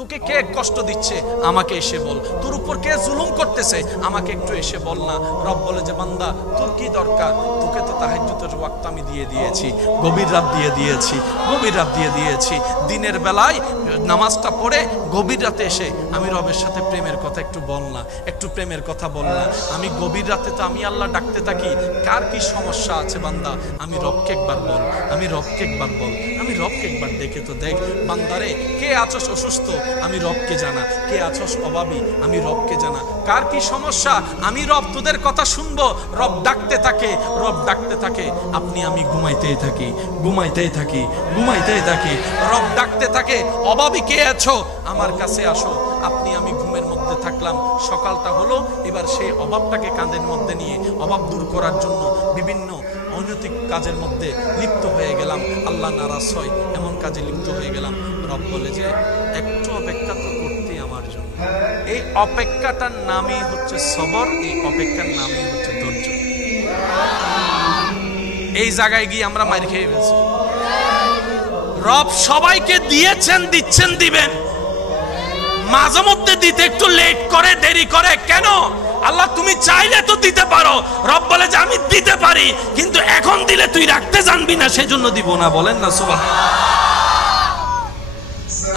তোকে কে কষ্ট দিচ্ছে আমাকে এসে বল, তোর উপর কে জুলুম করতেছে আমাকে একটু এসে বল না। রব বলে যে বান্দা তোর কি দরকার, তোকে তো তাহাজ্জুদের ওয়াক্ত আমি দিয়ে দিয়েছি, গভীর রাত দিয়ে দিয়েছি, গভীর রাত দিয়ে দিয়েছি। দিনের বেলায় নামাজটা পড়ে গভীর রাতে এসে আমি রবের সাথে প্রেমের কথা একটু বল না, একটু প্রেমের কথা বল না। আমি গভীর রাতে তো আমি আল্লাহ ডাকতে থাকি, কার কি সমস্যা আছে বান্দা আমি রবকে একবার বল, আমি রবকে একবার বল, আমি রবকে একবার ডেকে তো দেখ। বান্দারে কে আছস অসুস্থ আমি রবকে জানা, কে আছস অভাবী আমি রবকে জানা, কার কি সমস্যা আমি রব তোদের কথা শুনবো। রব ডাকতে থাকে, রব ডাকতে থাকে, আপনি আমি ঘুমাইতেই থাকি, ঘুমাইতেই থাকি, ঘুমাইতেই থাকি। রব ডাকতে থাকে অভাবী কে আছো আমার কাছে আসো। আপনি আমি ঘুমের মধ্যে থাকলাম, সকালটা হলো, এবার সেই অভাবটাকে কাঁধের মধ্যে নিয়ে অভাব দূর করার জন্য বিভিন্ন অনৈতিক কাজের মধ্যে লিপ্ত হয়ে গেলাম, আল্লাহ নারাজ হয় এমন কাজে লিপ্ত হয়ে গেলাম। রব বলে যে একটু অপেক্ষা তো করতে আমার জন্য। এই অপেক্ষাটার নামই হচ্ছে সবর, এই অপেক্ষার নামই হচ্ছে ধৈর্য। এই জায়গায় গিয়ে আমরা মার খেয়ে ফেলছি। রব সবাইকে দিয়েছেন, দিচ্ছেন, দিবেন, মাঝে মধ্যে দিতে একটু লেট করে, দেরি করে কেন? আল্লাহ তুমি চাইলে তো দিতে পারো। রব বলে যে আমি দিতে পারি, কিন্তু এখন দিলে তুই রাখতে জানবি না, সেজন্য দিব না। বলেন না সুবহানাল্লাহ।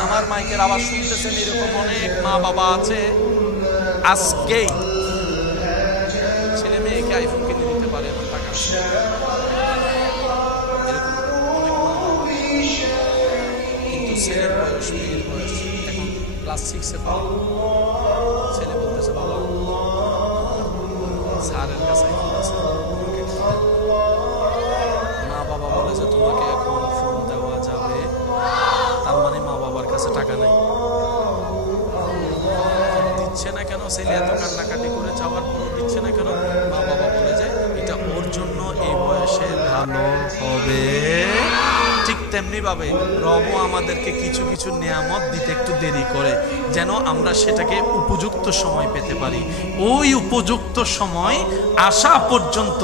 আমার মাইকের আওয়াজ শুনতেছেন এরকম অনেক মা বাবা আছে, আজকেই ছেলে মেয়েকে আইফোন কিনে দিতে পারে এমন টাকা এরকম অনেক মা বাবা, কিন্তু ছেলের বয়স, মেয়ের বয়স এখন ক্লাস 6-এ পড়ে। ছেলে বলতেছে বাবা স্যারের কাছে আইফোন আছে, মা বাবা বলে যে তোমাকে এখন ফোন দেওয়া যাবে, তার মানে মা বাবার কাছে টাকা নাই। দিচ্ছে না কেন? ছেলে এত কান্নাকাটি করে যাওয়ার পরও দিচ্ছে না কেন? মা বাবা বলে যে এটা ওর জন্য এই বয়সে ভালো হবে। ঠিক তেমনি ভাবে রবও আমাদেরকে কিছু কিছু নিয়ামত দিতে একটু দেরি করে, যেন আমরা সেটাকে উপযুক্ত সময় পেতে পারি। ওই উপযুক্ত সময় আসা পর্যন্ত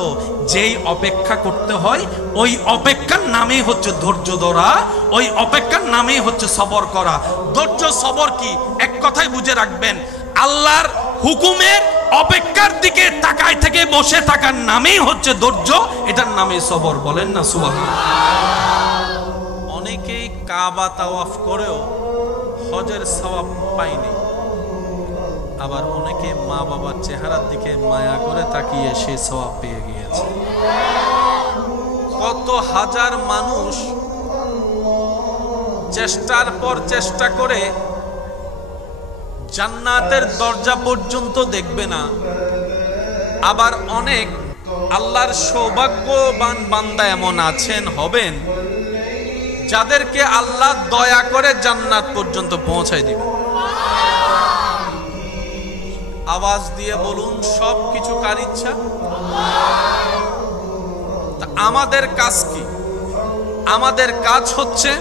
যেই অপেক্ষা করতে হয়, ওই অপেক্ষার নামেই হচ্ছে ধৈর্য ধরা, ওই অপেক্ষার নামেই হচ্ছে সবর করা। ধৈর্য সবর কি এক কথায় বুঝে রাখবেন, আল্লাহর হুকুমের অপেক্ষার দিকে তাকায় থেকে বসে থাকার নামেই হচ্ছে ধৈর্য, এটার নামে সবর। বলেন না সুবহানাল্লাহ। অনেকেই কাবা তাওয়াফ করেও হজের সওয়াব পায়নি, আবার অনেকে মা বাবার চেহারার দিকে মায়া করে তাকিয়ে সে সওয়াব পেয়ে গিয়েছে। কত হাজার মানুষ চেষ্টার পর চেষ্টা করে জান্নাতের দরজা পর্যন্ত দেখবে না, আবার অনেক আল্লাহর সৌভাগ্যবান বান্দা এমন আছেন, হবেন, যাদেরকে আল্লাহ দয়া করে জান্নাত পর্যন্ত পৌঁছায় দিবে। আওয়াজ দিয়ে বলুন সব কিছু কার ইচ্ছা? আমাদের কাজ কি? আমাদের কাজ হচ্ছে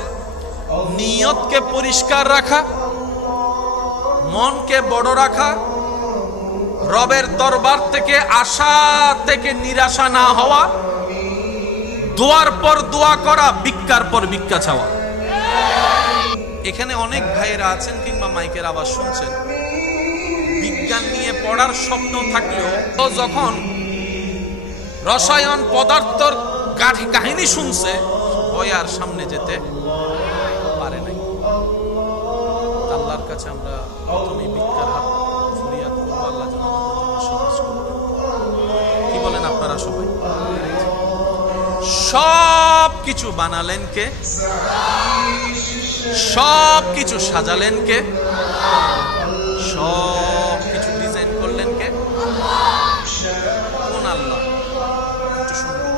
নিয়তকে পরিষ্কার রাখা, মনকে বড় রাখা, রবের দরবার থেকে আশা থেকে নিরাশা না হওয়া, দোয়ার পর দোয়া করা, ভিক্ষার পর ভিক্ষা চাওয়া। এখানে অনেক ভাইয়েরা আছেন কিংবা মাইকের আওয়াজ শুনছেন, বিজ্ঞান নিয়ে পড়ার স্বপ্ন থাকলেও তো যখন রসায়ন পদার্থর কাহিনী শুনছে ওই আর সামনে যেতে পারে নাই। আল্লাহর কাছে আমরা প্রথমেই ভিক্ষার হাত ফরিয়াদ করবো, আল্লাহ যেন আমাদের জন্য সহজ করে। কি বলেন আপনারা সবাই? সব কিছু বানালেন কে? সব কিছু সাজালেন কে? সব কিছু ডিজাইন করলেন কে? কোন আল্লাহ? একটু শুনবেন,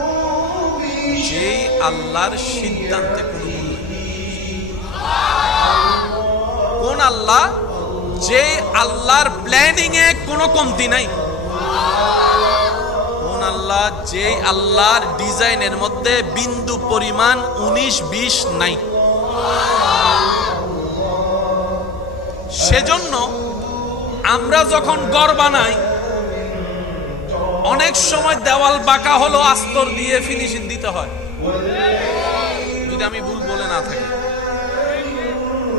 যেই আল্লাহর সিদ্ধান্তে কোনো ভুল নেই। কোন আল্লাহ? যে আল্লাহর প্ল্যানিং এ কোনো কমতি নাই। কোন আল্লাহ? যে আল্লাহর ডিজাইনের মধ্যে বিন্দু পরিমাণ 19-20 নাই। সেজন্য আমরা যখন ঘর বানাই, অনেক সময় দেওয়াল বাঁকা হলো আস্তর দিয়ে ফিনিশিং দিতে হয়। যদি আমি ভুল বলে না থাকি,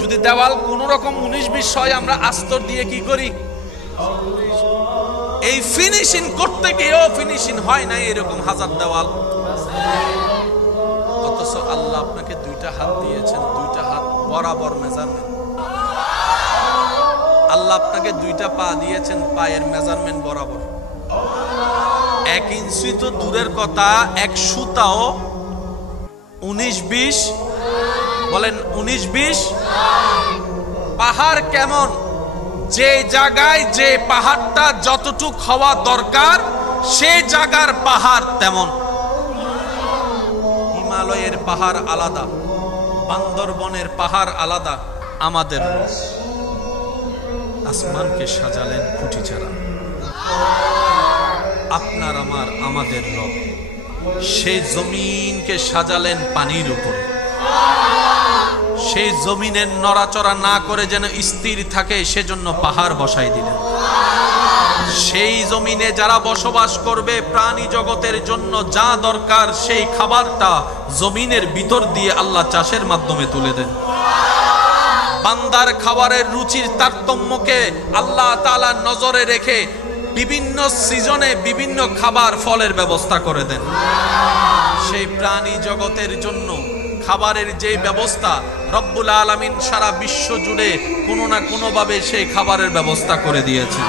যদি যদি দেওয়াল কোন রকম 19-20 হয় আমরা আস্তর দিয়ে কি করি, এই ফিনিশিং করতে গিয়েও ফিনিশিং হয় না, এরকম হাজার দেওয়াল। অথচ আল্লাহ আপনাকে দুইটা হাত দিয়েছেন, দুইটা হাত বরাবর মেজারমেন্ট। আল্লাহ আপনাকে দুইটা পা দিয়েছেন, পায়ের মেজারমেন্ট বরাবর। 1 ইঞ্চি তো দূরের কথা, এক সুতাও 19-20 বলেন, 19-20। পাহাড় কেমন, যে জায়গায় যে পাহাড়টা যতটুক হওয়া দরকার সেই জায়গার পাহাড় তেমন। হিমালয়ের পাহাড় আলাদা, বান্দরবনের পাহাড় আলাদা। আমাদের আসমানকে সাজালেন খুঁটি ছাড়া। আপনার আমাদের রব সেই জমিনকে সাজালেন পানির উপরে। সেই জমিনের নড়াচড়া না করে যেন স্থির থাকে সেজন্য পাহাড় বসাই দিলেন। সেই জমিনে যারা বসবাস করবে প্রাণী জগতের জন্য যা দরকার সেই খাবারটা জমিনের ভিতর দিয়ে আল্লাহ চাষের মাধ্যমে তুলে দেন। বান্দার খাবারের রুচির তারতম্যকে আল্লাহ তাআলা নজরে রেখে বিভিন্ন সিজনে বিভিন্ন খাবার ফলের ব্যবস্থা করে দেন। সেই প্রাণী জগতের জন্য খাবারের যে ব্যবস্থা রব্বুল আলামিন সারা বিশ্ব জুড়ে কোনো না কোনো ভাবে সেই খাবারের ব্যবস্থা করে দিয়েছেন।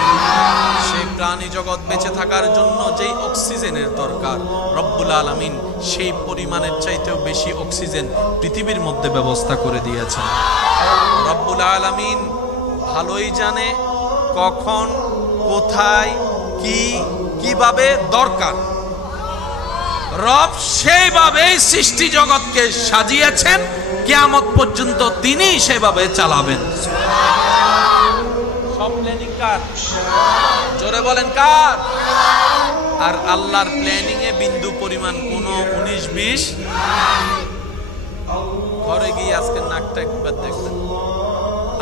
সেই প্রাণী জগৎ বেঁচে থাকার জন্য যেই অক্সিজেনের দরকার রব্বুল আলামিন সেই পরিমাণের চাইতেও বেশি অক্সিজেন পৃথিবীর মধ্যে ব্যবস্থা করে দিয়েছেন। রব্বুল আলামিন ভালোই জানে কখন, কোথায়, কিভাবে দরকার। রব সেইভাবেই সৃষ্টি জগৎকে সাজিয়েছেন, কিয়ামত পর্যন্ত তিনি সেভাবে চালাবেন। সব প্ল্যানিং কার? জোরে বলেন কার? আর আল্লাহর প্ল্যানিং এ বিন্দু পরিমাণ কোনো 19-20। ঘরে গিয়ে আজকে নাকটা একবার দেখবেন,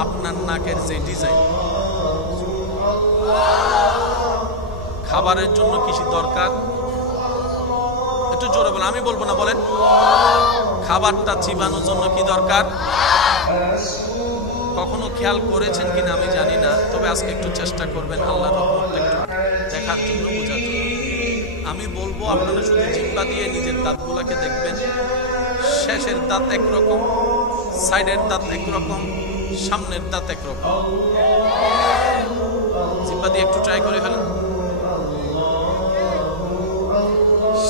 আপনার নাকের যে ডিজাইন। খাবারের জন্য কিছু দরকার, একটু জোরে বলেন, আমি বলবো না, বলেন। খাবারটা চিবানোর জন্য কি দরকার? কখনো খেয়াল করেছেন কিনা আমি জানি না, তবে আজকে একটু চেষ্টা করবেন আল্লাহর রহমতটা একটু দেখার জন্য, বোঝার জন্য। আমি বলবো আপনারা শুধু জিহ্বা দিয়ে নিজের দাঁতগুলোকে দেখবেন। শেষের দাঁত একরকম, সাইডের দাঁত একরকম, সামনের দাঁত একরকম। জিহ্বা দিয়ে একটু ট্রাই করে ফেলেন।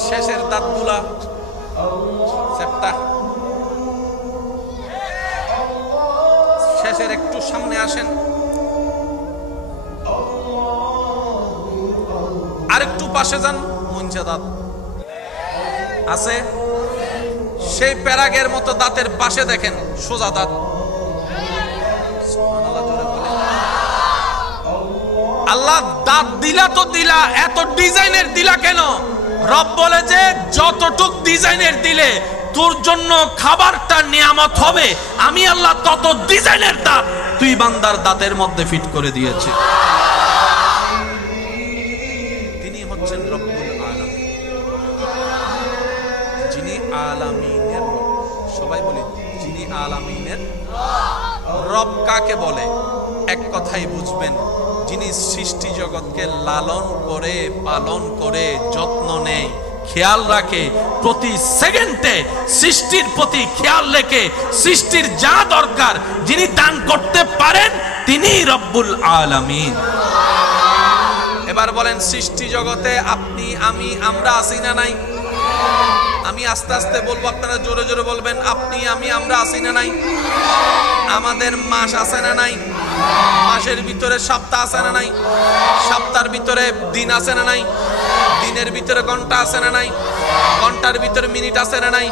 শেষের দাঁতগুলা চ্যাপ্টা, শেষের একটু সামনে আসেন, আরেকটু পাশে যান, মুঞ্জা দাঁত আছে। সেই প্যারাগের মতো দাঁতের পাশে দেখেন সোজা দাঁত। আল্লাহ দাঁত দিলা তো দিলা, এত ডিজাইনের দিলা কেন? রব বলে যে যতটুক ডিজাইনের দিলে তোর জন্য খাবারটা নিয়ামত হবে, আমি আল্লাহ তত ডিজাইনের দাঁত তুই বান্দার দাঁতের মধ্যে ফিট করে দিয়েছি। তিনি হচ্ছেন রব্বুল আলামিন, যিনি আলামিনের রব। সবাই বলি যিনি আলামিনের রব কাকে বলে? এক কথাই বুঝবেন, যিনি সৃষ্টি জগৎকে লালন করে, পালন করে, যত্ন নেয়, খেয়াল রাখে, প্রতি সেকেন্ডে সৃষ্টির প্রতি খেয়াল রেখে সৃষ্টির যা দরকার যিনি দান করতে পারেন তিনি রব্বুল আলামিন। এবার বলেন, সৃষ্টি জগতে আপনি, আমি, আমরা আছি না নাই? আমি আস্তে আস্তে বলবো, আপনারা জোরে জোরে বলবেন। আপনি, আমি, আমরা আছি না নাই? আমাদের মাস আছে না নাই? মাসের ভিতরে সপ্তাহ আছে না নাই? সপ্তাহের ভিতরে দিন আছে না নাই? দিনের ভিতরে ঘন্টা আছে না নাই? ঘন্টার ভিতরে মিনিট আছে না নাই?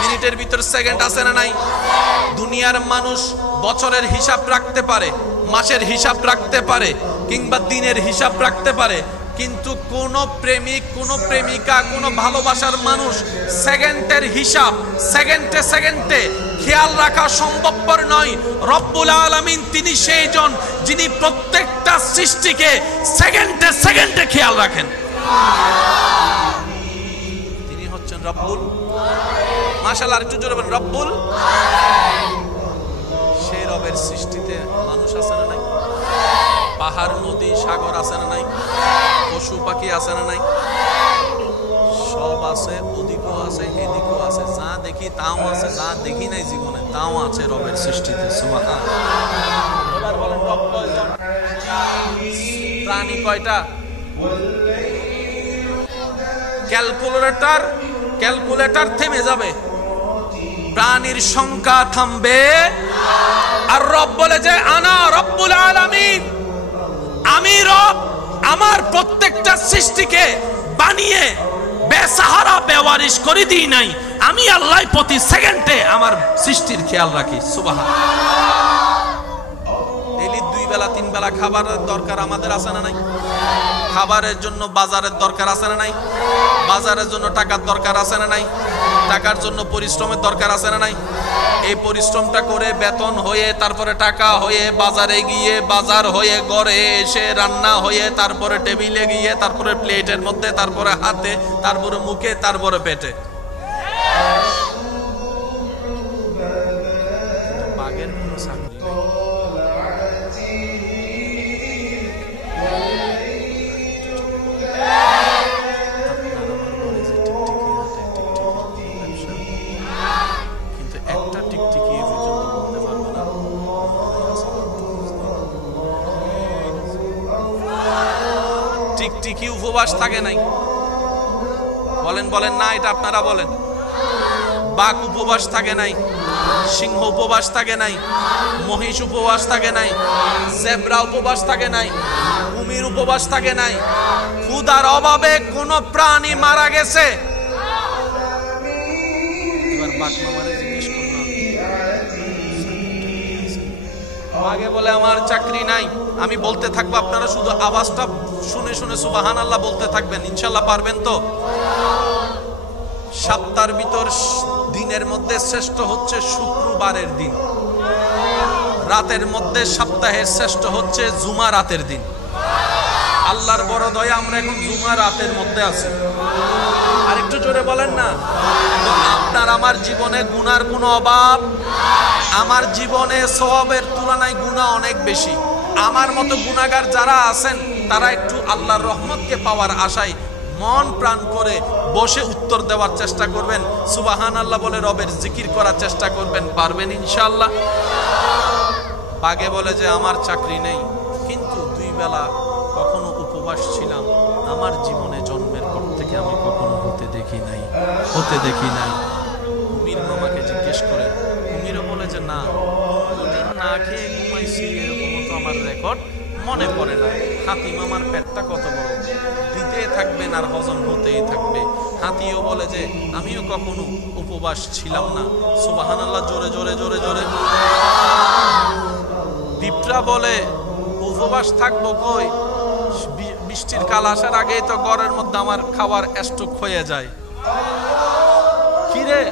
মিনিটের ভিতরে সেকেন্ড আছে না নাই? দুনিয়ার মানুষ বছরের হিসাব রাখতে পারে, মাসের হিসাব রাখতে পারে, কিংবা দিনের হিসাব রাখতে পারে, কিন্তু কোন প্রেমিক, কোন প্রেমিকা, কোন ভালোবাসার মানুষ সেকেন্ডের হিসাব সেকেন্ডে সেকেন্ডে খেয়াল রাখা সম্ভবপর নয়। রব্বুল আলামিন তিনি সেইজন যিনি প্রত্যেকটা সৃষ্টিকে সেকেন্ডে সেকেন্ডে খেয়াল রাখেন। তিনি হচ্ছেন রব্বুল, মাশাআল্লাহ, একটু জোরে বলেন রব্বুল। সেই রবের সৃষ্টিতে মানুষ আছে না নাই? পাহাড় নদী সাগর আছে না নাই? পশু পাখি আছে না নাই? সব আছে, ওদিকেও আছে এদিকেও আছে, যা দেখি তাও আছে, যা দেখি নাই জীবনে তাও আছে রবের সৃষ্টিতে। সুবহানাল্লাহ। এবার বলেন রব কয়জন? প্রাণী কয়টা? ক্যালকুলেটর থেমে যাবে, প্রাণীর সংখ্যা থামবে। আর রব বলে যে আনা রব্বুল আলামিন, আমি রব, আমার প্রত্যেকটা সৃষ্টিকে বানিয়ে বেসাহারা বেওয়ারিশ করে দিই নাই, আমি আল্লাহ প্রতি সেকেন্ডে আমার সৃষ্টির খেয়াল রাখি। সুবহানাল্লাহ। ডেইলি 2 বেলা 3 বেলা খাবারের দরকার আমাদের আছে না নাই? খাবারের জন্য বাজারের দরকার আছে না নাই? বাজারের জন্য টাকার দরকার আছে না নাই? টাকার জন্য পরিশ্রমের দরকার আছে না নাই? এই পরিশ্রমটা করে বেতন হয়ে, তারপরে টাকা হয়ে, বাজারে গিয়ে, বাজার হয়ে ঘরে এসে, রান্না হয়ে, তারপরে টেবিলে গিয়ে, তারপরে প্লেটের মধ্যে, তারপরে হাতে, তারপরে মুখে, তারপরে পেটে। বাঘের কোনো চাকরি নেই। টিকটিকি উপবাস থাকে নাই? বলেন বলেন না, এটা আপনারা বলেন। বাঘ উপবাস থাকে নাই? সিংহ উপবাস থাকে নাই? মহিষ উপবাস থাকে নাই? জেব্রা উপবাস থাকে নাই? কুমির উপবাস থাকে নাই? ক্ষুধার অভাবে কোন প্রাণী মারা গেছে? এবার বাঘ মামারে জিজ্ঞেস করলাম, বাঘে বলে আমার চাকরি নাই। আমি বলতে থাকবো, আপনারা শুধু আওয়াজটা শুনে শুনে সুবহানাল্লাহ বলতে থাকবেন, ইনশাল্লাহ পারবেন তো? সপ্তাহের ভিতর দিনের মধ্যে শ্রেষ্ঠ হচ্ছে শুক্রবারের দিন, রাতের মধ্যে সপ্তাহের শ্রেষ্ঠ হচ্ছে জুমা রাতের দিন। আল্লাহর বড় দয়া, আমরা এখন জুমা রাতের মধ্যে আছি। আর একটু জোরে বলেন না। তো আপনার আমার জীবনে গুনার কোনো অভাব? আমার জীবনে সওয়াবের তুলনায় গুনাহ অনেক বেশি। আমার মতো গুনাহগার যারা আছেন, তারা একটু আল্লাহর রহমতকে পাওয়ার আশায় মন প্রাণ করে বসে উত্তর দেওয়ার চেষ্টা করবেন, সুবহানাল্লাহ বলে রবের জিকির করার চেষ্টা করবেন, পারবেন ইনশাআল্লাহ। বাগে বলে যে আমার চাকরি নেই, কিন্তু 2 বেলা কখনো উপবাস ছিলাম, আমার জীবনে জন্মের পর থেকে আমি কখনো হতে দেখি নাই। কুমির মামাকে জিজ্ঞেস করে, কুমিরও বলে যে না, না খেয়ে ঘুমাইছি এরকম তো আমার রেকর্ড মনে পড়ে না। হাতি মামার পেটটা কত বড়, দিতে থাকবেন আর হজম হতেই থাকবে। হাতিও বলে যে আমিও কখনো উপবাস ছিলাম না। সুবহানাল্লাহ, জোরে জোরে জোরে জোরে। পিঁপড়া বলে উপবাস থাকবো কই, বৃষ্টির কাল আসার আগেই তো ঘরের মধ্যে আমার খাবার স্টক হয়ে যায়। কিরে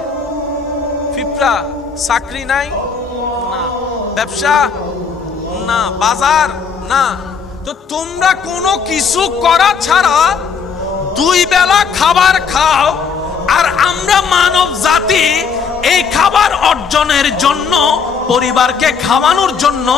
পিঁপড়া, চাকরি নাই না, ব্যবসা না, বাজার না, তো তোমরা কোনো কিছু করা ছাড়া 2 বেলা খাবার খাও, আর আমরা মানব জাতি এই খাবার অর্জনের জন্য, পরিবারকে খাওয়ানোর জন্য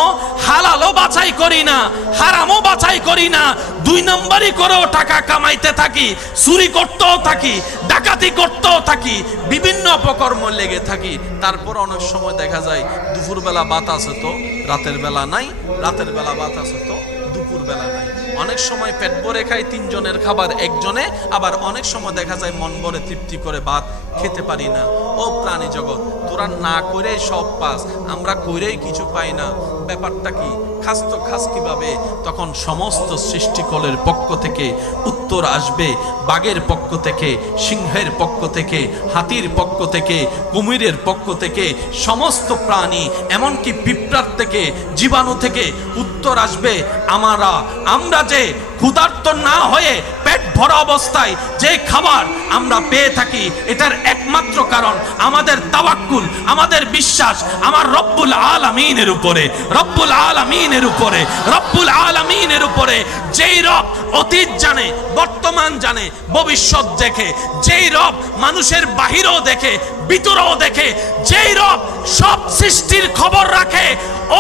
হালালও বাছাই করি না, হারামও বাছাই করি না, 2 নম্বরই করেও টাকা কামাইতে থাকি, চুরি করতেও থাকি, ডাকাতি করতেও থাকি, বিভিন্ন অপকর্ম লেগে থাকি। তারপর অনেক সময় দেখা যায় দুপুরবেলা ভাত আছে তো রাতের বেলা নাই, রাতের বেলা ভাত আছে তো দুপুর বেলা নাই। অনেক সময় পেট ভরে খাই 3 জনের খাবার একজনে, আবার অনেক সময় দেখা যায় মন ভরে তৃপ্তি করে ভাত খেতে পারি না। ও প্রাণী জগৎ, তোরা না করে সব পাস, আমরা কইরেই কিছু পাই না। ব্যাপারটা কি? খাস তো খাস কিভাবে? তখন সমস্ত সৃষ্টিকলের পক্ষ থেকে উত্তর আসবে, বাঘের পক্ষ থেকে, সিংহের পক্ষ থেকে, হাতির পক্ষ থেকে, কুমিরের পক্ষ থেকে, সমস্ত প্রাণী এমনকি পিঁপড়ার থেকে, জীবাণু থেকে উত্তর আসবে। আমরা যে ক্ষুধার্ত না হয়ে পেট ভরা অবস্থায় যে খাবার আমরা পেয়ে থাকি, এটার একমাত্র কারণ আমাদের তাওয়াক্কুল, আমাদের বিশ্বাস আমার রব্বুল আলামিনের উপরে, রব্বুল আলামিনের উপরে, রব্বুল আলামিনের উপরে। যেই রব অতীত জানে, বর্তমান জানে, ভবিষ্যৎ দেখে, যেই রব মানুষের বাহিরেও দেখে, ভিতরেও দেখে, যেই রব সব সৃষ্টির খবর রাখে,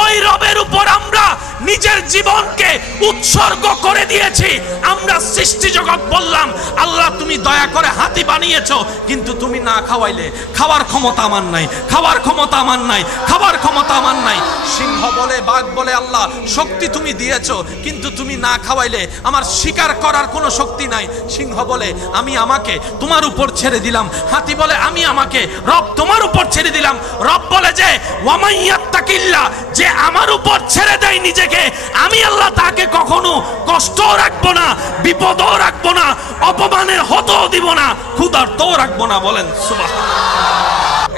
ওই রবের উপর আমরা নিজের জীবনকে উৎসর্গ করে দিয়েছি। আমরা সৃষ্টি জগৎ বললাম, আল্লাহ তুমি দয়া করে হাতি বানিয়েছো, কিন্তু তুমি না খাওয়াইলে খাওয়ার ক্ষমতা আমার নাই, খাওয়ার ক্ষমতা আমার নাই, খাওয়ার ক্ষমতা আমার নাই। সিংহ বলে, বাঘ বলে, আল্লাহ শক্তি তুমি দিয়েছো, কিন্তু তুমি না খাওয়াইলে আমার শিকার করার কোনো শক্তি নাই। সিংহ বলে আমি আমাকে তোমার উপর ছেড়ে দিলাম, হাতি বলে আমি আমাকে রব তোমার উপর ছেড়ে দিলাম। রব বলে যে ওয়ামাইয়াত্তাকিল্লাহ, যে আমার উপর ছেড়ে দেয় নিজেকে, আমি আল্লাহ তাকে কখনো কষ্টও রাখবো না, বিপদও রাখবো না, অপমানের হতও দিব না, ক্ষুধার্তও রাখবো না। বলেন সুবহানাল্লাহ।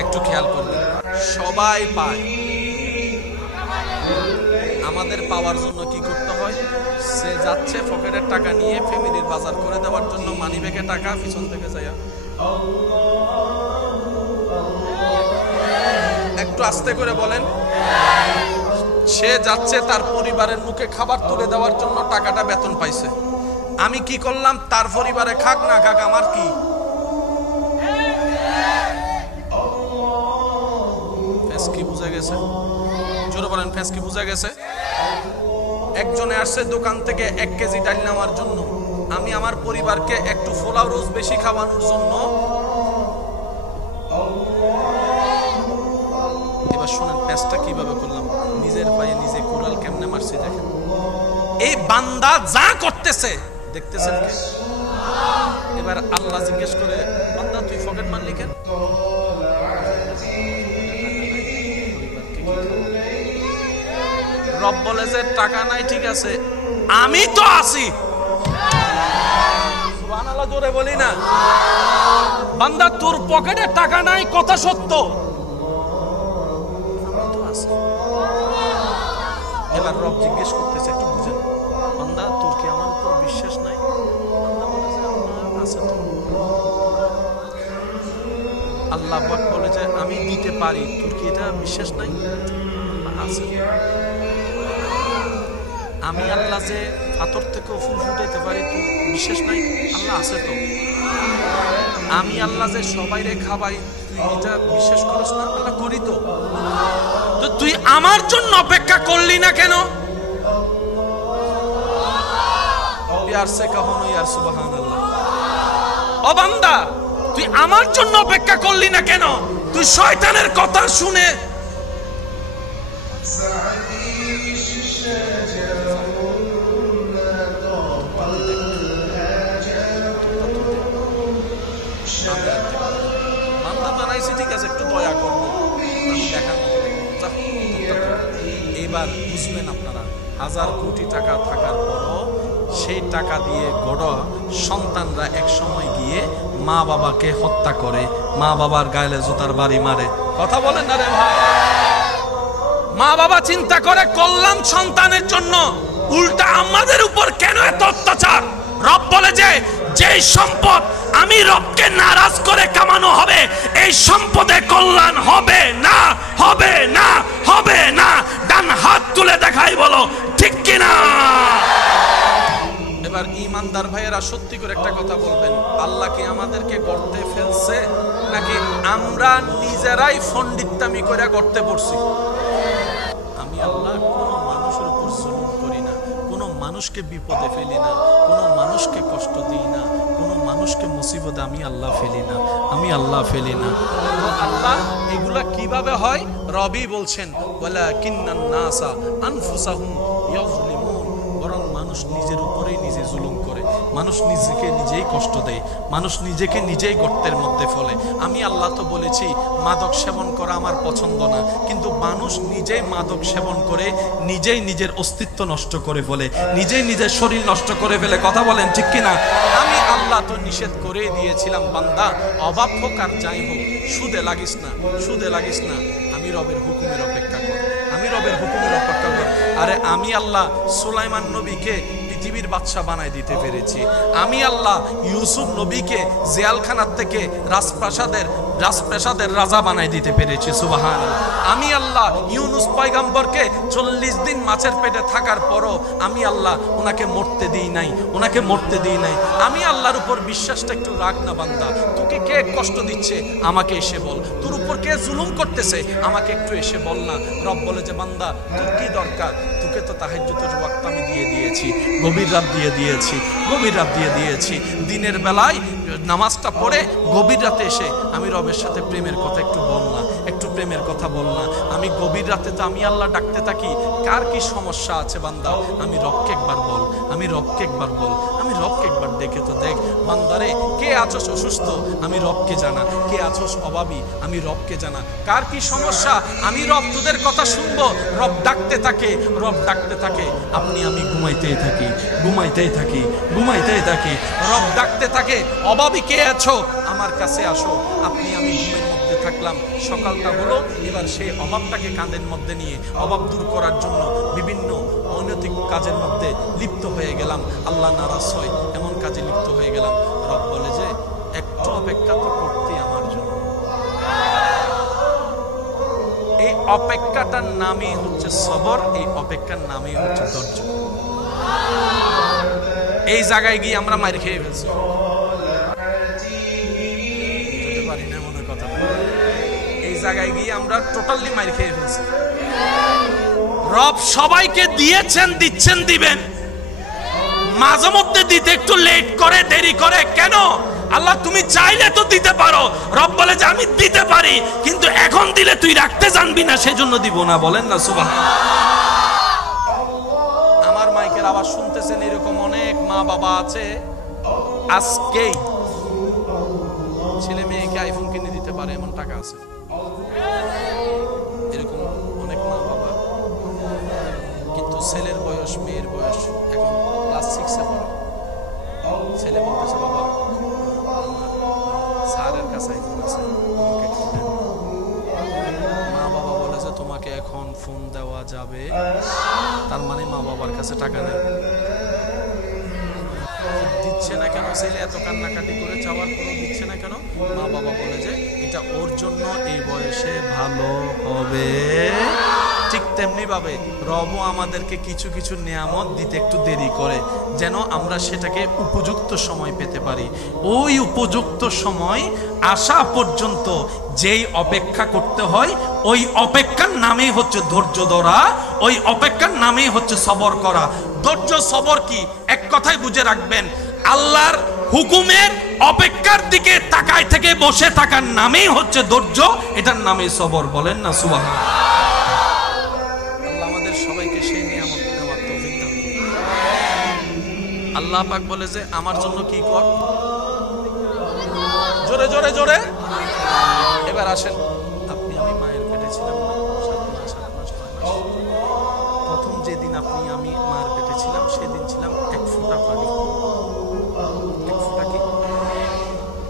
একটু খেয়াল করবেন, সবাই পায়, আমাদের পাওয়ার জন্য কি করতে হয়? সে যাচ্ছে পকেটের টাকা নিয়ে ফ্যামিলির বাজার করে দেওয়ার জন্য, মানি ব্যাগে টাকা পিছন থেকে যায়। একটু আস্তে করে বলেন। সে যাচ্ছে তার পরিবারের মুখে খাবার তুলে দেওয়ার জন্য, টাকাটা বেতন পাইছে। আমি কি করলাম? তার পরিবারে খাক না খাক আমার কি? ফেসকি বুঝা গেছে? জোরে বলেন, ফেসকি বুঝা গেছে? একজনে আসছে দোকান থেকে 1 কেজি ডাল নেওয়ার জন্য, আমি আমার পরিবারকে একটু পোলাও রোজ বেশি খাওয়ানোর জন্য। এবার শুনেন পেঁচটা কিভাবে করলাম, নিজের পায়ে নিজে কুড়াল কেমনে মারছি দেখেন। এই বান্দা যা করতেছে দেখতেছেন কে? এবার আল্লাহ জিজ্ঞেস করে, বান্দা তুই পকেট মারলি কেন? রব বলে যে টাকা নাই, ঠিক আছে, আমি তো আছি। সুবহানাল্লাহ জোরে বলি না? বান্দা তোর পকেটে টাকা নাই, কথা সত্য, এবার রব জিজ্ঞেস করতেছে, একটু বুঝেন, বান্দা তোর কি আমার উপর বিশ্বাস নাই? আল্লাহ পাক বলে যে আমি দিতে পারি, তোর কি এটা বিশ্বাস নাই? আছে। আমি আল্লাহ যে পাথর থেকে ফুল ফুটাইতে পারি, তোর বিশ্বাস নাই? আল্লাহ আছে তো। আমি আল্লাহ যে সবাইরে খাবাই, তুই এটা বিশ্বাস করিস না? আল্লাহ করি তো। তো তুই আমার জন্য অপেক্ষা করলি না কেন? প্যার সে কহো না ইয়ার সুবহানাল্লাহ। ও বান্দা, তুই আমার জন্য অপেক্ষা করলি না কেন? তুই শয়তানের কথা শুনে বান্দা বানাইছি, ঠিক আছে, একটু দয়া করবো, আমি দেখার মতো দেখবো। এবার বুঝবেন আপনারা, 1000 কোটি টাকা থাকার পরও সেই টাকা দিয়ে গড় সন্তানরা এক সময় গিয়ে মা বাবাকে হত্যা করে, মা বাবার গায়ে জুতার বাড়ি মারে। কথা বলেন না রে ভাই? মা বাবা চিন্তা করে কল্যাণ সন্তানের জন্য, উল্টা আমাদের উপর কেন এত অত্যাচার? রব বলে যে যেই সম্পদ আমি রবকে নারাজ করে কামানো হবে, এই সম্পদে কল্যাণ হবে না, হবে না, হবে না। ডান হাত তুলে দেখাই বলো ঠিক কিনা? এবার ইমানদার ভাইয়েরা সত্যি করে একটা কথা বলবেন, আল্লাহ কি আমাদেরকে গর্তে ফেলছে, নাকি আমরা নিজেরাই ফন্ডিত্তামি করে গর্তে পড়ছি? আমি আল্লাহ কোনো মানুষের উপর জুলুম করি না, কোনো মানুষকে বিপদে ফেলি না, কোনো মানুষকে কষ্ট দিই না, কোনো মানুষকে মুসিবতে আমি আল্লাহ ফেলি না, আমি আল্লাহ ফেলি না। তো আল্লাহ এগুলা কিভাবে হয়? রবি বলছেন ওয়ালাকিন্নান নাসা আনফুসাহুম ইয়াজলিমুন, বরং মানুষ নিজের উপরেই নিজে জুলুম করে, মানুষ নিজেকে নিজেই কষ্ট দেয়, মানুষ নিজেকে নিজেই গর্তের মধ্যে ফেলে। আমি আল্লাহ তো বলেছি মাদক সেবন করা আমার পছন্দ না, কিন্তু মানুষ নিজেই মাদক সেবন করে নিজেই নিজের অস্তিত্ব নষ্ট করে ফেলে, নিজেই নিজের শরীর নষ্ট করে ফেলে। কথা বলেন ঠিক কিনা? আমি আল্লাহ তো নিষেধ করে দিয়েছিলাম, বান্দা অভাব হোক আর যাই হোক সুদে লাগিস না, সুদে লাগিস না, আমি রবের হুকুমের অপেক্ষা কর, আমি রবের হুকুমের অপেক্ষা কর। আরে আমি আল্লাহ সুলাইমান নবীকে পৃথিবীর বাদশা বানাই দিতে পেরেছি। আমি আল্লাহ ইউসুফ নবীকে জেলখানার থেকে রাজপ্রাসাদের রাজা বানাই দিতে পেরেছি। সুবহানাল্লাহ। আমি আল্লাহ ইউনুস পয়গম্বরকে 40 দিন মাছের পেটে থাকার পরও আমি আল্লাহ ওনাকে মরতে দিই নাই। আমি আল্লাহর উপর বিশ্বাসটা একটু রাখ না বান্দা। তোকে কে কষ্ট দিচ্ছে আমাকে এসে বল। তোর উপর কে জুলুম করতেছে আমাকে একটু এসে বল না। রব বলে যে বান্দা তোর কি দরকার? তোকে তো তাহাজ্জুদের ওয়াক্ত আমি দিয়ে দিয়েছি, গভীর রাত দিয়ে দিয়েছি। দিনের বেলায় নামাজটা পড়ে গভীর রাতে এসে আমি রবের সাথে প্রেমের কথা একটু বল না, আমি গভীর রাতে তো আমি আল্লাহ ডাকতে থাকি। কার কি সমস্যা আছে বান্দা? আমি রবকে একবার বল, আমি রবকে একবার ডেকে তো দেখ। বান্দারে কে আছোস অসুস্থ? আমি রবকে জানা। কে আছোস অভাবী? আমি রবকে জানা। কার কি সমস্যা? আমি রব তোদের কথা শুনবো। রব ডাকতে থাকে। আপনি আমি ঘুমাইতেই থাকি। রব ডাকতে থাকে, অভাবী কে আছো আমার কাছে আসো। আপনি আমি ঘুমের মধ্যে থাকলাম, সকালটা হলো। এবার সেই অভাবটাকে কাঁধের মধ্যে নিয়ে অভাব দূর করার জন্য বিভিন্ন অনৈতিক কাজের মধ্যে লিপ্ত হয়ে গেলাম। আল্লাহ নারাজ হয় এমন কাজে লিপ্ত হয়ে গেলাম। রব বলে যে একটু অপেক্ষা তো করতে আমার জন্য। এই অপেক্ষাটার নামই হচ্ছে সবর, এই অপেক্ষার নামই হচ্ছে ধৈর্য। এই জায়গায় গিয়ে আমরা মার খেয়ে ফেলছি। এই জায়গায় গিয়ে আমরা টোটালি মার খেয়ে ফেলছি। রব সবাইকে দিয়েছেন, দিচ্ছেন, দিবেন। মাঝে মধ্যে দিতে একটু লেট করে, দেরি করে। কেন? আল্লাহ তুমি চাইলে তো দিতে পারো। রব বলে যে আমি দিতে পারি, কিন্তু এখন দিলে তুই রাখতে জানবি না, সেজন্য দিব না। বলেন না সুবহানাল্লাহ। আমার মাইকের আওয়াজ শুনতেছেন এরকম অনেক মা বাবা আছে, আজকেই ছেলে মেয়েকে আইফোন কিনে দিতে পারে এমন টাকা আছে। এরকম অনেক মা বাবা, কিন্তু ছেলের বয়স মেয়ের বয়স এখন ক্লাস 6-এ পড়ে। ছেলে বলতেছে বাবা স্যারের কাছে আইফোন আছে, আমাকে একটু দেন। মা বাবা বলে যে তোমাকে এখন ফোন দেওয়া যাবে, তার মানে মা বাবার কাছে টাকা নেই। দিচ্ছে না কেন? ছেলে এত কান্নাকাটি করে চাওয়ার পরও দিচ্ছে না কেন? মা বাবা বলে যে এটা ওর জন্য এই বয়সে ভালো হবে। ঠিক তেমনি ভাবে রবও আমাদেরকে কিছু কিছু নিয়ামত দিতে একটু দেরি করে, যেন আমরা সেটাকে উপযুক্ত সময় পেতে পারি। ওই উপযুক্ত সময় আসা পর্যন্ত যেই অপেক্ষা করতে হয়, ওই অপেক্ষার নামেই হচ্ছে ধৈর্য ধরা, ওই অপেক্ষার নামেই হচ্ছে সবর করা। ধৈর্য সবর কি? এক কথাই বুঝে রাখবেন, আল্লাহর হুকুমের অপেক্ষার দিকে তাকায় থেকে বসে থাকার নামেই হচ্ছে ধৈর্য, এটার নামেই সবর। বলেন না সুবহানাল্লাহ। আল্লাহ আমাদের সবাইকে সেই নিয়ামত নেওয়ার তৌফিক দান করুন। আল্লাহ পাক বলে যে আমার জন্য কি কর, জোরে জোরে জোরে। এবার আসেন, আপনি আমি মায়ের পেটে ছিলাম না 7 মাস 8 মাস 9 মাস। প্রথম যেদিন আপনি আমি মায়ের পেটে ছিলাম সেদিন ছিলাম 1 ফোঁটা পানি। 1 ফোঁটা কি?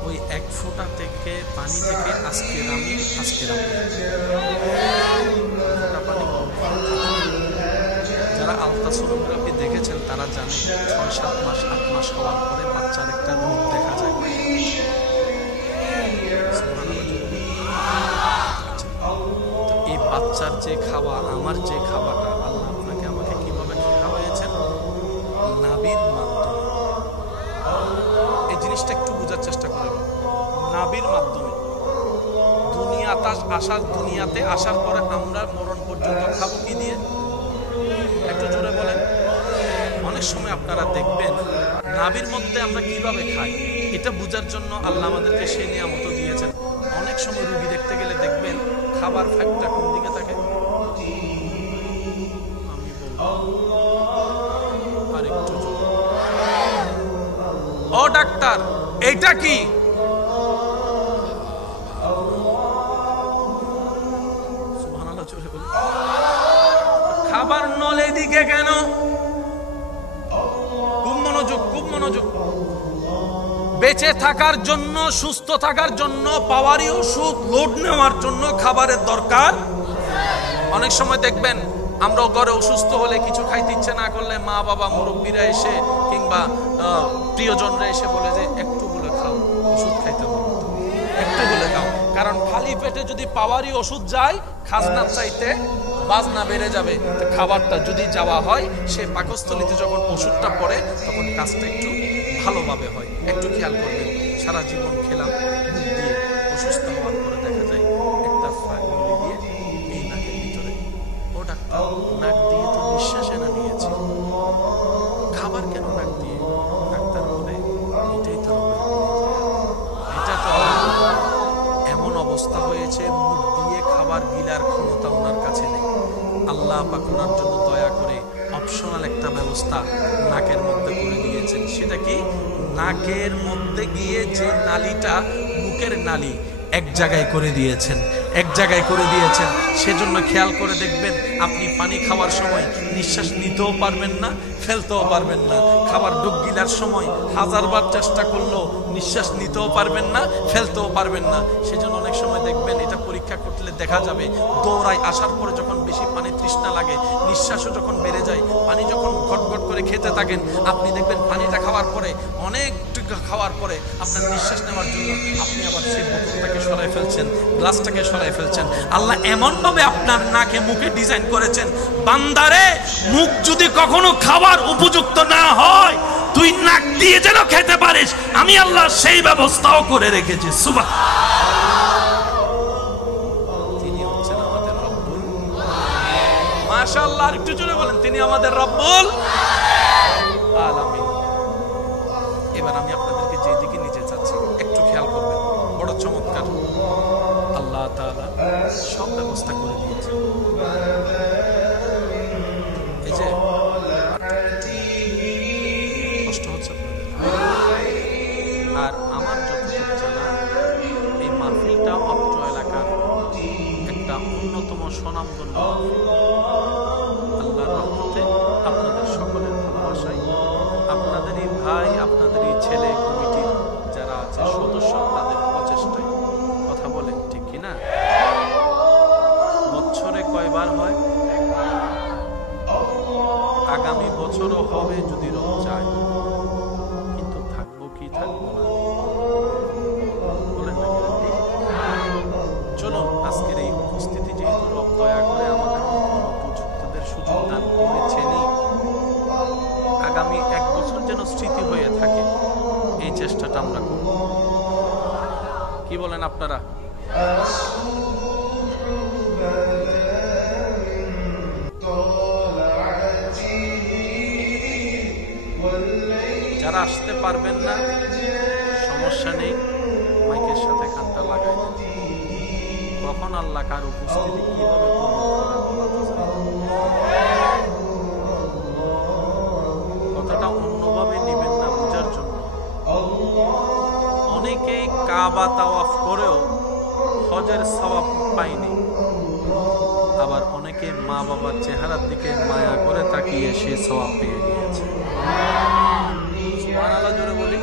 ওই 1 ফোঁটা থেকে পানি থেকে আজকের আমি ফোঁটা পানি। যারা আলট্রাসোনোগ্রাফি দেখেছেন তারা জানেন 6-7 মাস 8 মাস হওয়ার পরে বাচ্চার একটা রূপ দেখা যায়। এই বাচ্চার যে খাওয়া, আমার যে খাওয়াটা আল্লাহ আপনাকে আমাকে কিভাবে খাওয়াইয়েছেন? নাভির মাধ্যমে। এই জিনিসটা একটু বোঝার চেষ্টা করবেন। নাভির মাধ্যমে দুনিয়াতে আসার পরে আমরা মরণ পর্যন্ত খাবো কি দিয়ে? একটু জোরে বলেন। অনেক সময় আপনারা দেখবেন নাভির মধ্যে আমরা কিভাবে খাই, এটা বোঝার জন্য আল্লাহ আমাদেরকে সেই নিয়ামত দিয়েছেন। অনেক সময় রোগী দেখতে গেলে দেখবেন খাবার ফ্যাটটা কোন দিকে থাকে? আমি বলবো আরেকটু জোরে। ও ডাক্তার, এইটা কি? সুবহানাল্লাহ, জোরে বলুন। খাবার নলে দিকে কেন? খুব মনোযোগ, খুব মনোযোগ। বেঁচে থাকার জন্য, সুস্থ থাকার জন্য, পাওয়ারি ওষুধ লোড নেওয়ার জন্য খাবারের দরকার। অনেক সময় দেখবেন আমরাও ঘরে অসুস্থ হলে কিছু খাইতে ইচ্ছে না করলে মা বাবা মুরব্বীরা এসে কিংবা প্রিয়জনরা এসে বলে যে একটু বলে খাও, ওষুধ খাইতে বলো তো, একটু বলে খাও। কারণ খালি পেটে যদি পাওয়ারই ওষুধ যায়, খাজনার চাইতে বাজনা বেড়ে যাবে। খাবারটা যদি যাওয়া হয়, সে পাকস্থলিতে যখন ওষুধটা পড়ে তখন কাজটা একটু ভালোভাবে হয়। একটু খেয়াল করবেন, সারা জীবন খেলাম মুখ দিয়ে, অসুস্থ হওয়ার পরে দেখা যায় একটা ফাঁকি দিয়ে এই নাকের ভিতরে, ও ডাক্তার নাক দিয়ে তো নিঃশ্বাসে না নিয়েছি, খাবার কেন নাক দিয়ে? ডাক্তার বলে এটাই তো এটা তো এমন অবস্থা হয়েছে, মুখ দিয়ে খাবার গিলার ক্ষমতা ওনার কাছে নেই। আল্লাহ পাক ওনার জন্য দয়া করে অপশনাল একটা ব্যবস্থা নাকের মধ্যে করে দিয়েছেন। সেটা কি? নাকের মধ্যে গিয়ে যে নালীটা মুখের নালী এক জায়গায় করে দিয়েছেন, এক জায়গায় করে দিয়েছেন। সেজন্য খেয়াল করে দেখবেন, আপনি পানি খাওয়ার সময় নিঃশ্বাস নিতেও পারবেন না, ফেলতেও পারবেন না। খাবার ডুব গিলার সময় হাজারবার চেষ্টা করলেও নিঃশ্বাস নিতেও পারবেন না, ফেলতেও পারবেন না। সেজন্য অনেক সময় দেখবেন, এটা পরীক্ষা করলে দেখা যাবে, দৌড়ায় আসার পরে যখন বেশি পানি তৃষ্ণা লাগে, নিঃশ্বাসও যখন বেড়ে যায়, পানি যখন ঘটঘট করে খেতে থাকেন, আপনি দেখবেন পানিটা খাওয়ার পরে, অনেক খাওয়ার পরে আপনার নিঃশ্বাস নেওয়ার জন্য আপনি আবার সেই বোতলটাকে সরাই ফেলছেন, গ্লাসটাকে সরাই ফেলছেন। আল্লাহ এমন ভাবে আপনার নাকে মুখে ডিজাইন করেছেন, বান্দারে মুখ যদি কখনো খাবার উপযুক্ত না হয়, তুই নাক দিয়ে যেন খেতে পারিস, আমি আল্লাহ সেই ব্যবস্থাও করে রেখেছি। তিনি হচ্ছেন আমাদের রব্বুল, মাশাআল্লাহ, একটু জোরে বলেন, তিনি আমাদের রব্বুল আলামিন। এবার আমি আপনাদেরকে যেদিকে নিতে চাচ্ছি একটু খেয়াল করবেন, বড় চমৎকার আল্লাহ তাআলা সব ব্যবস্থা করে দিয়েছে। এই যে কষ্ট হচ্ছে আর আমার যতটুকু জানা, এই মাহফিলটা অত্র এলাকার একটা অন্যতম স্বনামধন্য আল্লাহর রহমতে, আপনাদের সকলের ভালোবাসায়, আপনাদেরই ভাই, আপনাদেরই ছেলে, কমিটির যারা আছে সদস্য, তাদের প্রচেষ্টায়। কথা বলেন ঠিক কিনা? বছরে কয়বার হয়? আগামী বছরও হবে যদি রব চায়, কিন্তু থাকবো কি থাকবো না বলেন না? চলুন আজকের এই উপস্থিতি, যেহেতু রব দয়া করে আমাদের উপযুক্তদের সুযোগ দান করেছেনই, আগামী 1 বছর যেন স্মৃতি হয়ে থাকে, এই চেষ্টাটা আমরা করব। কি বলেন আপনারা? যারা আসতে পারবেন না সমস্যা নেই, মাইকের সাথে কানটা লাগাই দেন। কখন আল্লাহ কার উপস্থিতি কিভাবে কথাটা অন্যভাবে নেবেন না, বোঝার জন্য। অনেকেই কাবা তাওয়াফ করেও হজের সওয়াব পায়নি, আবার অনেকে মা বাবার চেহারার দিকে মায়া করে তাকিয়ে সে সওয়াব পেয়ে গিয়েছে। সুবহানাল্লাহ জোরে বলি।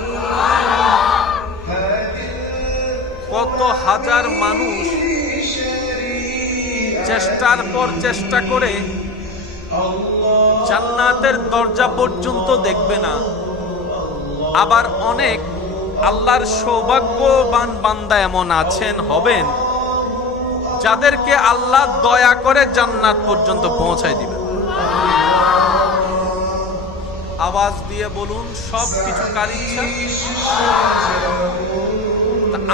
কত হাজার মানুষ চেষ্টার পর চেষ্টা করে জান্নাতের দরজা পর্যন্ত দেখবে না, আবার অনেক আল্লাহর সৌভাগ্যবান বান্দা এমন আছেন, হবেন, যাদেরকে আল্লাহ দয়া করে জান্নাত পর্যন্ত পৌঁছায় দিবেন। আওয়াজ দিয়ে বলুন, সব কিছু কার ইচ্ছা?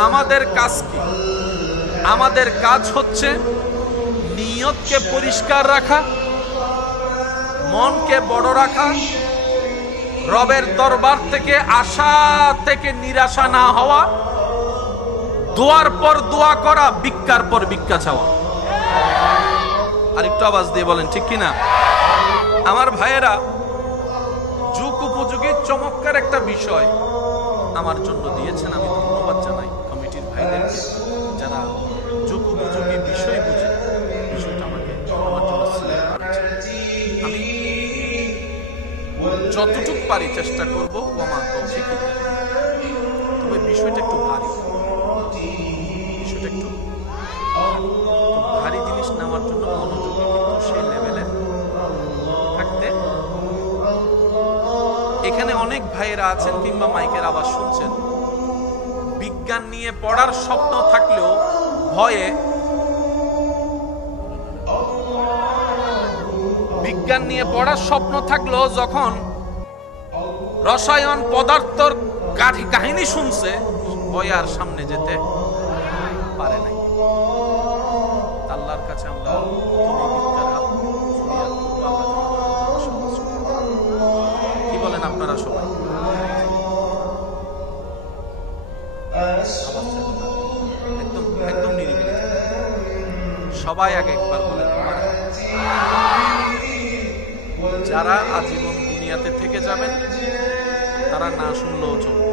আমাদের কাজ কি? আমাদের কাজ হচ্ছে নিয়তকে পরিষ্কার রাখা, মনকে বড় রাখা, রবের দরবার থেকে আশা থেকে নিরাশা না হওয়া, দোয়ার পর দোয়া করা, ভিক্ষার পর ভিক্ষা চাওয়া। আর একটু আওয়াজ দিয়ে বলেন ঠিক কিনা? আমার ভাইয়েরা, যুগ উপযোগী চমৎকার একটা বিষয় আমার জন্য দিয়েছেন, আমি ধন্যবাদ জানাই কমিটির ভাইদেরকে, যারা যুগ উপযোগী বিষয় বুঝে বিষয়টা আমাকে আমার জন্য সিলেক্ট করেছে। আমি যতটুকু পারি চেষ্টা করব, ওমা তৌফিক, তবে বিষয়টা একটু ভারী, বিষয়টা একটু ভারী জিনিস নেওয়ার জন্য মনোযোগী কিন্তু সেই লেভেলে অনেক ভাইয়েরা আছেন কিংবা মাইকের আওয়াজ শুনছেন, বিজ্ঞান নিয়ে পড়ার স্বপ্ন থাকলেও ভয়ে, বিজ্ঞান নিয়ে পড়ার স্বপ্ন থাকলেও যখন রসায়ন পদার্থর কাহিনী শুনছে ভয়ে আর সামনে যেতে পারে নাই। আল্লাহর কাছে আমরা কি বলেন আপনারা সবাই? একদম একদম নিরিবিলি সবাই আগে একবার বলেন। যারা আজীবন দুনিয়াতে থেকে যাবেন তারা না শুনলেও চলবে।